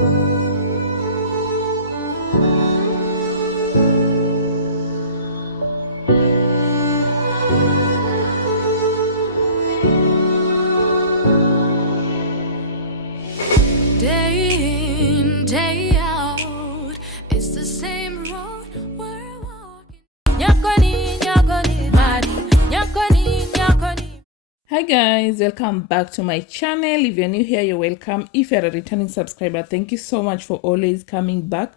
Day in, day out, it's the same road we're walking. Nyakoni, nyakoni, mari, nyakoni, nyakoni. Hi guys, welcome back to my channel. If you're new here, you're welcome. If you're a returning subscriber, thank you so much for always coming back.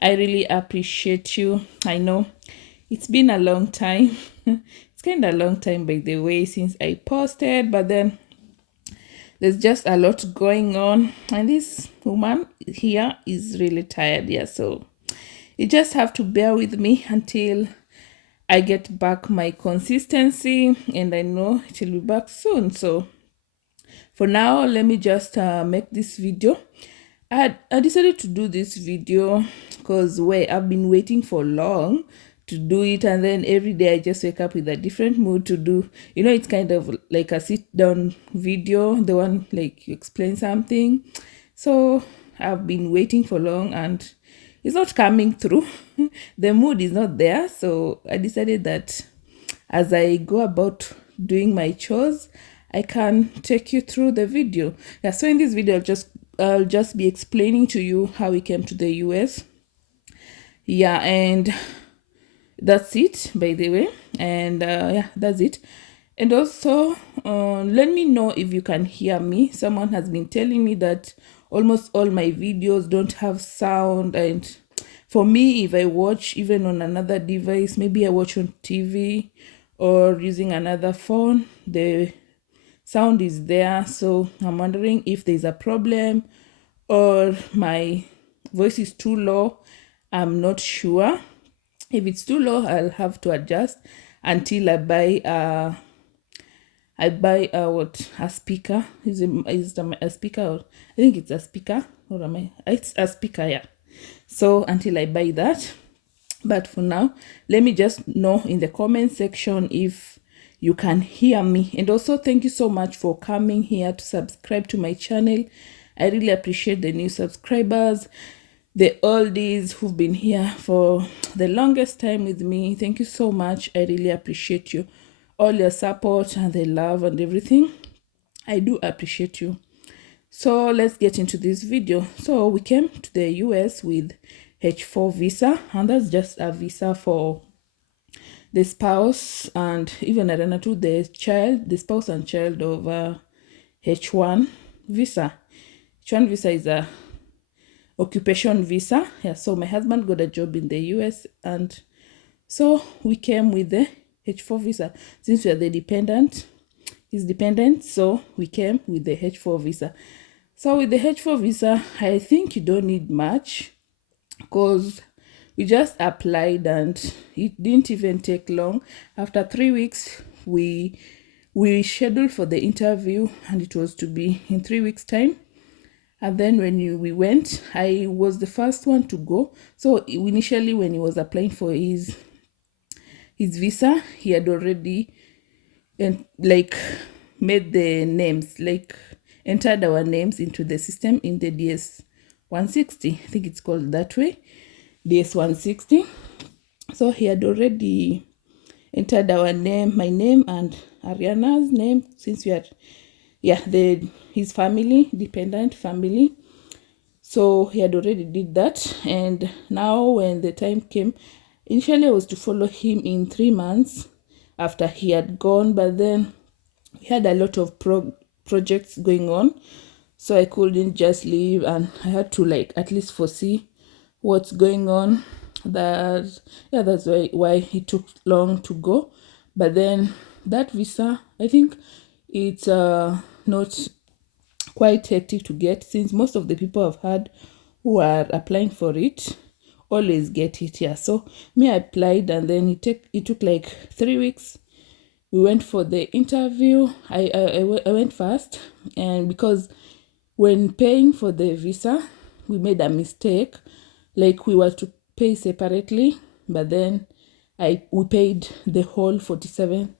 I really appreciate you. I know it's been a long time. It's kind of a long time, by the way, since I posted, but then there's just a lot going on, and this woman here is really tired. Yeah, so you just have to bear with me until I get back my consistency, and I know it will be back soon. So for now, let me just make this video. I decided to do this video because I've been waiting for long to do it, and then every day I just wake up with a different mood to do. You know, it's kind of like a sit down video, the one like you explain something. So I've been waiting for long and it's not coming through. The mood is not there. So I decided that as I go about doing my chores, I can take you through the video. Yeah, so in this video I'll just be explaining to you how we came to the US. Yeah, and that's it, by the way. And yeah, that's it. And also let me know if you can hear me. Someone has been telling me that almost all my videos don't have sound, and for me, if I watch even on another device, maybe I watch on TV or using another phone, the sound is there. So I'm wondering if there's a problem or my voice is too low. I'm not sure. If it's too low, I'll have to adjust until I buy a speaker. Is a speaker? I think it's a speaker. Or am I? It's a speaker, yeah. So until I buy that. But for now, let me just know in the comment section if you can hear me. And also, thank you so much for coming here to subscribe to my channel. I really appreciate the new subscribers, the oldies who've been here for the longest time with me. Thank you so much. I really appreciate you. All your support and the love and everything. I do appreciate you. So let's get into this video. So we came to the US with H4 visa, and that's just a visa for the spouse and even I don't know to the spouse and child of H1 visa. H1 visa is a occupation visa. Yeah, so my husband got a job in the US, and so we came with the H4 visa. Since we are the dependent, he's dependent, so we came with the H4 visa. So with the H4 visa, I think you don't need much because we just applied and it didn't even take long. After 3 weeks, we scheduled for the interview, and it was to be in 3 weeks time. And then when we went, I was the first one to go. So initially when he was applying for his visa, he had already made the names, entered our names into the system in the DS-160. I think it's called that way, DS-160. So he had already entered our name, my name and Ariana's name, since we are, yeah, his family, dependent family. So he had already did that. And now when the time came, initially I was to follow him in 3 months after he had gone, but then we had a lot of projects going on, so I couldn't just leave, and I had to at least foresee what's going on. That's why it took long to go. But then that visa, I think it's not quite hectic to get, since most of the people I've had who are applying for it always get it. Yeah, so me, I applied, and then it took like 3 weeks. We went for the interview. I went fast, and because when paying for the visa, we made a mistake. We were to pay separately, but then we paid the whole 47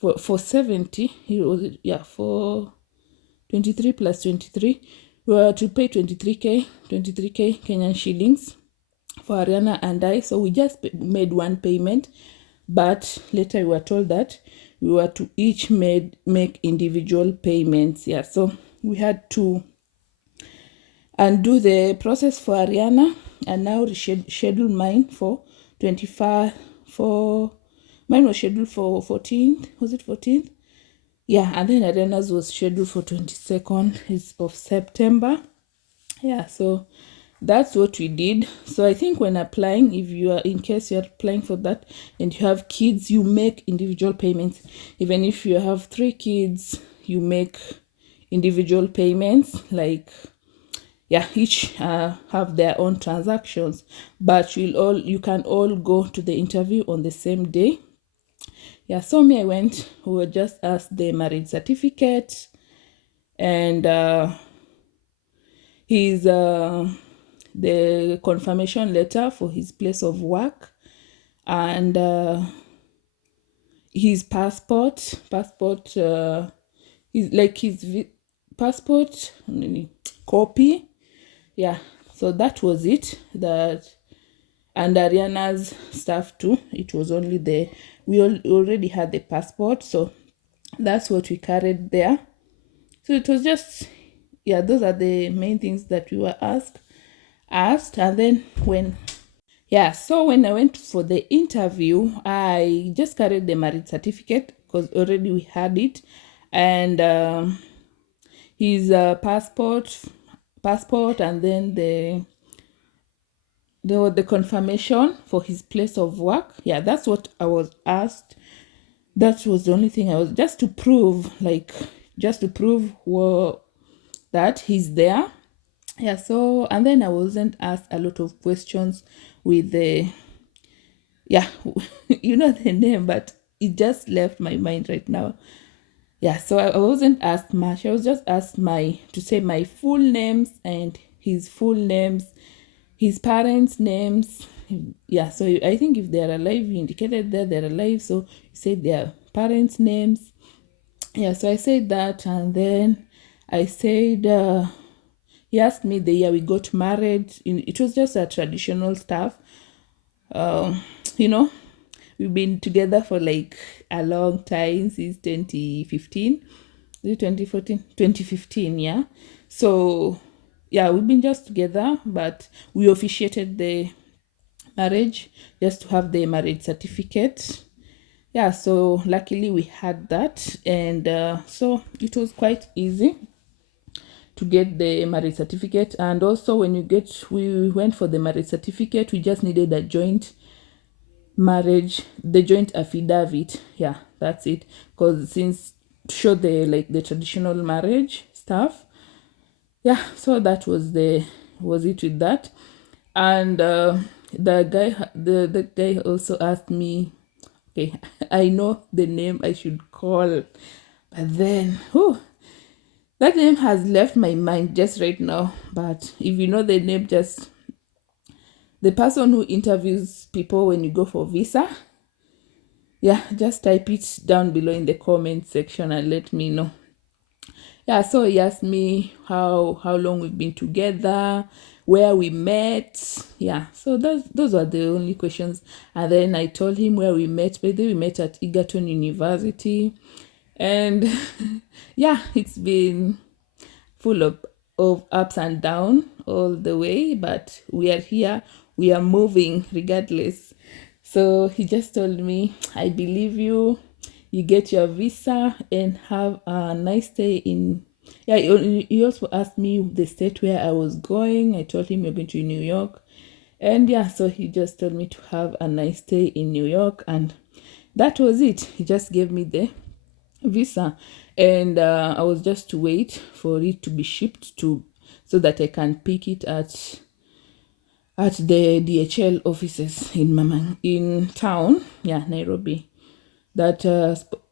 for 70. It was, yeah, for 23 plus 23 We were to pay 23k Kenyan shillings for Ariana and I. So we just made one payment, but later we were told that we were to each make individual payments. Yeah, so we had to undo the process for Ariana and now schedule mine for 25 for mine was scheduled for 14th. Was it 14th? Yeah, and then Ariana's was scheduled for 22nd of September. Yeah, so that's what we did. So I think when applying, if you are, in case you're applying for that and you have kids, you make individual payments. Even if you have 3 kids, you make individual payments. Like, yeah, each have their own transactions, but you can all go to the interview on the same day. Yeah, so me, I went. We were just asked the marriage certificate and his the confirmation letter for his place of work, and his passport his like his passport copy. Yeah, so that was it. That and Ariana's stuff too. It was only we already had the passport, so that's what we carried there. So it was just, yeah, those are the main things that we were asked. And then when I went for the interview, I just carried the marriage certificate because already we had it, and his passport, and then the confirmation for his place of work. Yeah, that's what I was asked. That was the only thing I was, just to prove that he's there. Yeah, so, and then I wasn't asked a lot of questions with the, yeah, you know the name, but it just left my mind right now. Yeah, so I wasn't asked much. I was just asked to say my full names and his full names, his parents' names. Yeah, so I think if they're alive, he indicated that they're alive, so he said their parents' names. Yeah, so I said that, and then I said, he asked me the year we got married. It was just a traditional stuff. You know, we've been together for like a long time, since 2015. Is it 2014? 2015, yeah. So, yeah, we've been just together, but we officiated the marriage just to have the marriage certificate. Yeah, so luckily we had that, and so it was quite easy to get the marriage certificate. And also when we went for the marriage certificate, we just needed the joint affidavit. Yeah, that's it, because since to show the traditional marriage stuff. Yeah, so that was it with that. And the guy also asked me, okay, I know the name I should call, but then that name has left my mind just right now. But if you know the name, just the person who interviews people when you go for visa, yeah, just type it down below in the comment section and let me know. Yeah, so he asked me how long we've been together, where we met. Yeah, so those are the only questions. And then I told him where we met. By the way, we met at Egerton University. And yeah, it's been full of ups and downs all the way, but we are here, we are moving regardless. So he just told me, I believe you get your visa and have a nice stay in. Yeah, he also asked me the state where I was going. I told him we're going to New York, and yeah, so he just told me to have a nice stay in New York, and that was it. He just gave me the visa, and I was just to wait for it to be shipped so that I can pick it at the DHL offices in town, yeah, Nairobi. That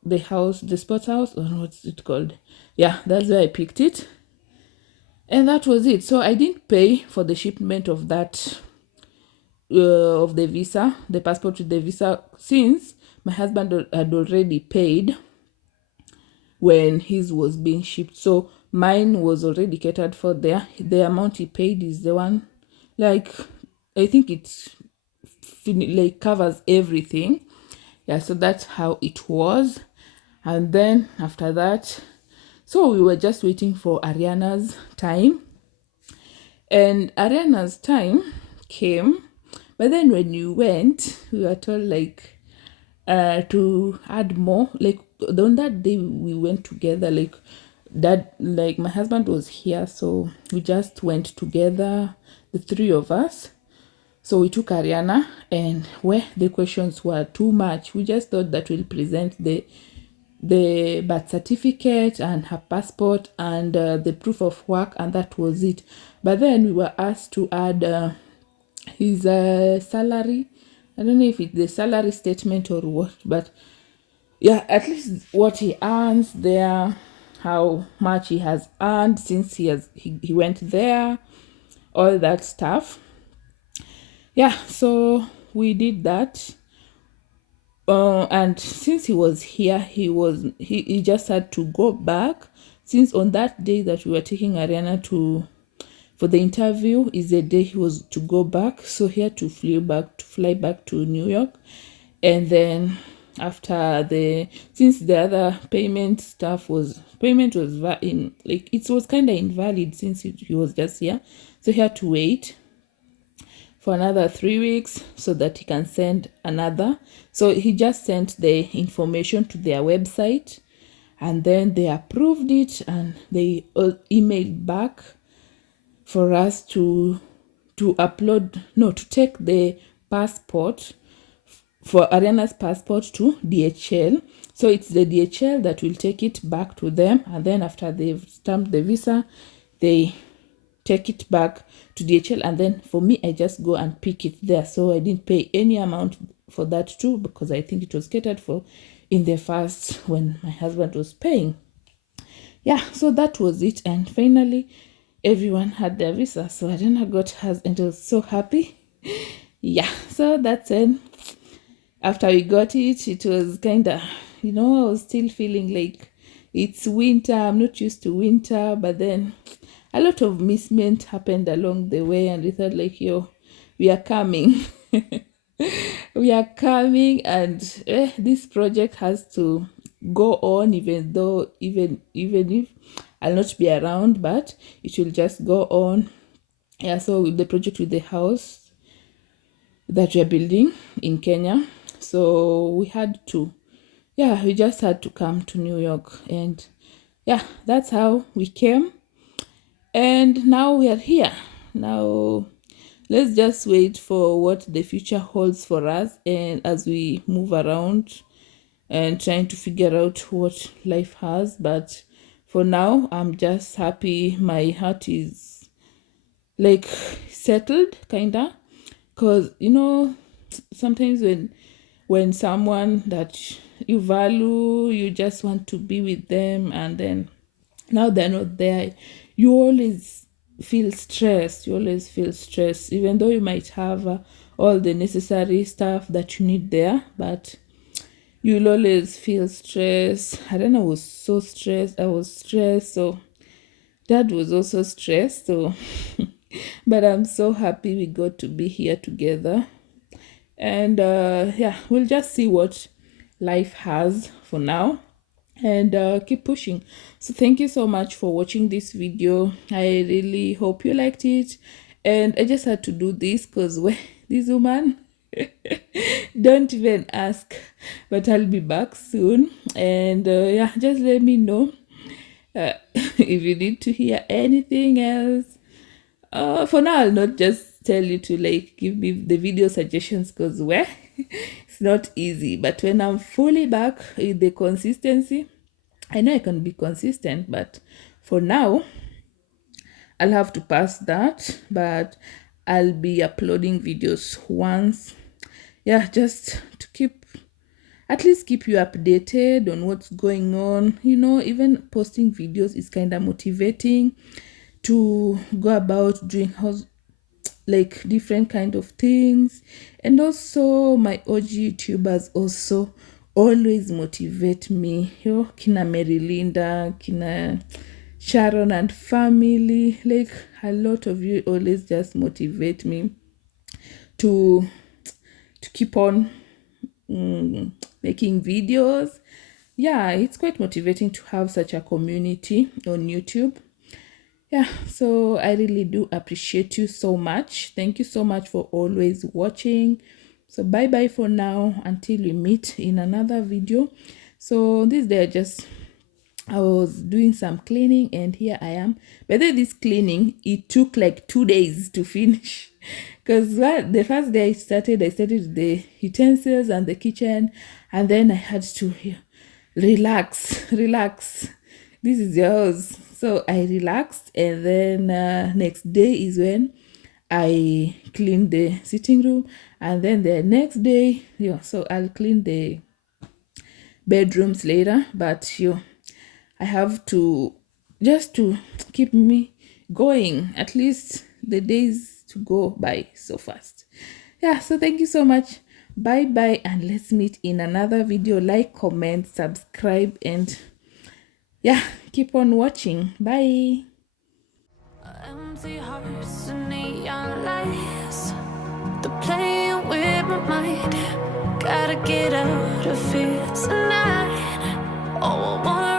the sports house, or what's it called? Yeah, that's where I picked it, and that was it. So I didn't pay for the shipment of that of the visa, the passport with the visa, since my husband had already paid when his was being shipped. So mine was already catered for there. The amount he paid is the one, like, I think it's like covers everything. Yeah, so that's how it was. And then after that, so we were just waiting for Ariana's time. And Ariana's time came, but then when you went, we were told like to add more. Like on that day we went together, like that, like my husband was here, so we just went together, the three of us. So we took Ariana, and where the questions were too much, we just thought that we'll present the birth certificate and her passport and the proof of work, and that was it. But then we were asked to add his salary. I don't know if it's the salary statement or what, but yeah, at least what he earns there, how much he has earned since he went there, all that stuff. Yeah, so we did that. And since he was here, he just had to go back, since on that day that we were taking Ariana to for the interview is the day he was to go back. So he had to fly back to New York. And then after since the other payment was in, like, it was kind of invalid since he was just here, so he had to wait for another 3 weeks so that he can send another. So he just sent the information to their website, and then they approved it, and they emailed back for us to take the passport, for Ariana's passport, to DHL. So it's the DHL that will take it back to them, and then after they've stamped the visa, they take it back to DHL, and then for me, I just go and pick it there. So I didn't pay any amount for that too, because I think it was catered for in the first when my husband was paying. Yeah, so that was it, and finally everyone had their visa. So Ariana got hers, and I was so happy. Yeah, so that's it. After we got it, it was kind of, I was still feeling like it's winter. I'm not used to winter, but then a lot of misment happened along the way, and we thought like, we are coming. We are coming, and this project has to go on, even if I'll not be around, but it will just go on. Yeah, so with the project with the house that we are building in Kenya, so we just had to come to New York, and yeah, that's how we came. And now we are here. Now let's just wait for what the future holds for us, and as we move around and trying to figure out what life has. But for now, I'm just happy. My heart is like settled, kinda, because sometimes when someone that you value, you just want to be with them, and then now they're not there, you always feel stressed. Even though you might have all the necessary stuff that you need there, but you'll always feel stressed. I don't know, I was so stressed. So Dad was also stressed. So but I'm so happy we got to be here together. And yeah, we'll just see what life has for now, and keep pushing. So thank you so much for watching this video. I really hope you liked it, and I just had to do this because this woman don't even ask, but I'll be back soon. And yeah, just let me know if you need to hear anything else. For now, I'll not just tell you to like give me the video suggestions, because it's not easy. But when I'm fully back with the consistency, I know I can be consistent, but for now, I'll have to pass that. But I'll be uploading videos once. Yeah, just to at least keep you updated on what's going on. Even posting videos is kind of motivating to go about doing like different kind of things. And also my OG YouTubers also always motivate me. Kina Mary Linda, kina Sharon and family. Like, a lot of you always just motivate me to keep on making videos. Yeah, it's quite motivating to have such a community on YouTube. Yeah, so I really do appreciate you so much. Thank you so much for always watching. So bye bye for now until we meet in another video. So this day I was doing some cleaning, and here I am. But then this cleaning, it took like 2 days to finish. Because the first day I started the utensils and the kitchen, and then I had to relax. This is your house. So I relaxed, and then next day is when I cleaned the sitting room, and then the next day, so I'll clean the bedrooms later. But I have to, just to keep me going, at least the days to go by so fast. Yeah, so thank you so much. Bye bye, and let's meet in another video. Like, comment, subscribe, and yeah, keep on watching. Bye. Empty hearts and neon lights, they're playing with my mind. Gotta get out of here tonight. Oh, I want